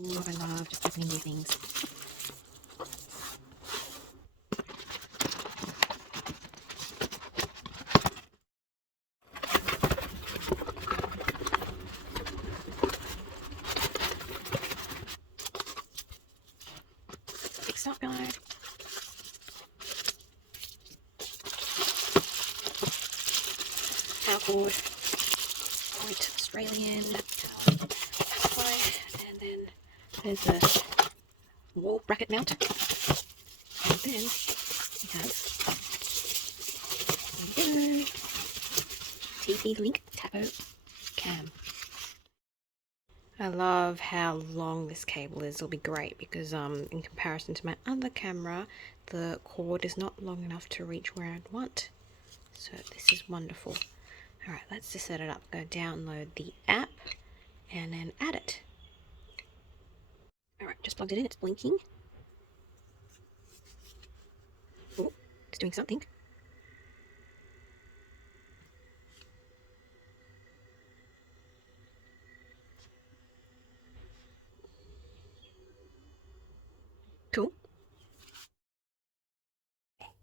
Oh, I love just opening new things. Big start guide. Power cord. Point Australian power supply. And then there's the wall bracket mount. And then we have TV Link Tapo cam. I love how long this cable is. It'll be great because in comparison to my other camera, the cord is not long enough to reach where I'd want. So this is wonderful. Alright, let's just set it up. Go download the app and then add it. Alright, just plugged it in. It's blinking. Oh, it's doing something. Cool.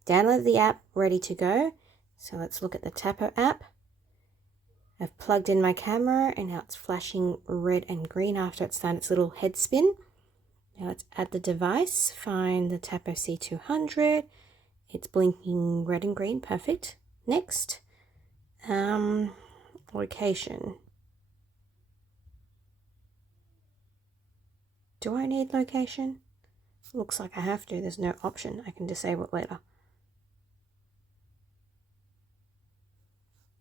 Download the app, ready to go. So let's look at the Tapo app. I've plugged in my camera and now it's flashing red and green after it's done its little head spin. Now let's add the device, find the Tapo C200. It's blinking red and green, perfect. Next, location. Do I need location? Looks like I have to, there's no option. I can disable it later.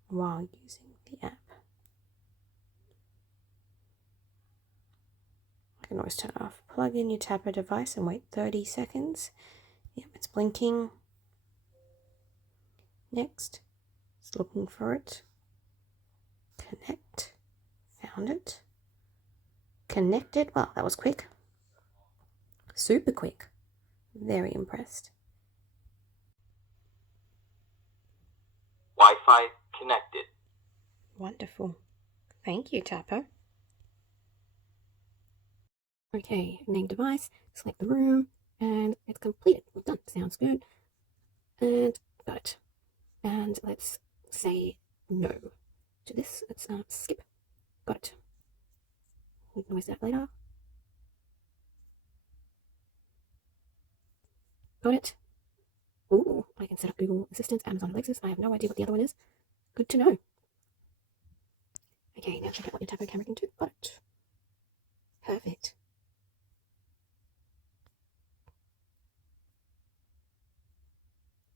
While using the app. I can always turn it off. Plug in your Tapo device and wait 30 seconds. Yep, it's blinking. Next, it's looking for it. Connect. Found it. Connected. Wow, that was quick. Super quick. Very impressed. Wi-Fi connected. Wonderful. Thank you, Tapo. Okay, name device, select the room, and it's completed. We're done. Sounds good. And got it. And let's say no to this. Let's skip. Got it. We can always do that later. Got it. Ooh, I can set up Google Assistant, Amazon Alexa. I have no idea what the other one is. Good to know. Okay, now check out what your Tapo camera can do. Got it. Perfect.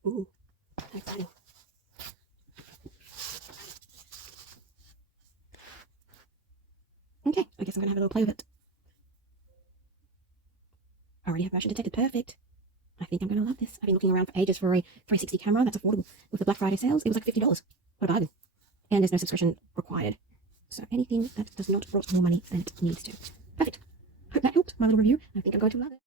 Ooh, exciting. Okay, I guess I'm gonna have a little play with it. Already have motion detected. Perfect. I think I'm gonna love this. I've been looking around for ages for a 360 camera that's affordable. With the Black Friday sales, it was like $50. What a bargain. And there's no subscription required. So anything that does not cost more money than it needs to. Perfect. Hope that helped my little review. I think I'm going to love it.